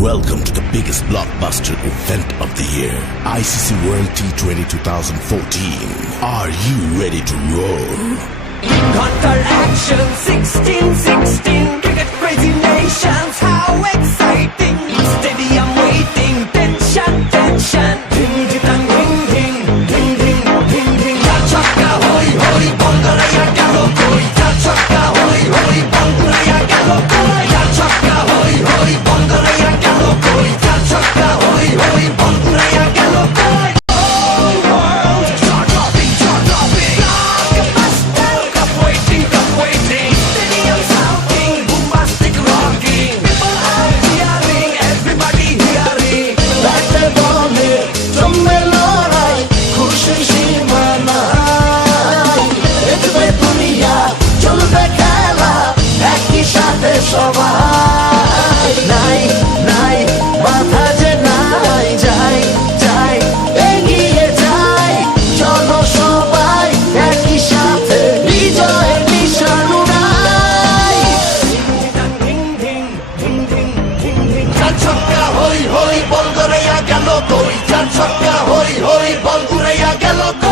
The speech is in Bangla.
Welcome to the biggest blockbuster event of the year, ICC World T20 2014. Are you ready to roar? Counter action 16-16, cricket crazy nations, how exciting! Stadium waiting, tension, tension. Ding ding dang, ding ding, ding ding, ding ding. Ja chakka hoi hoi, banguraya gelo koi. Ja chakka hoi hoi, banguraya gelo koi. Ja chakka hoi hoi, banguraya gelo koi. Ja chakka hoi hoi, banguraya gelo koi. সবাই নাই নাই মাথা যে নাই যাই যাই এগিয়ে যাই চলো সবাই একই সাথে বিজয়ের নিশান উড়াই চার ছক্কা হই হই বল গড়াইয়া গেল কই চার ছক্কা হই হই বল উড়াইয়া গেল কই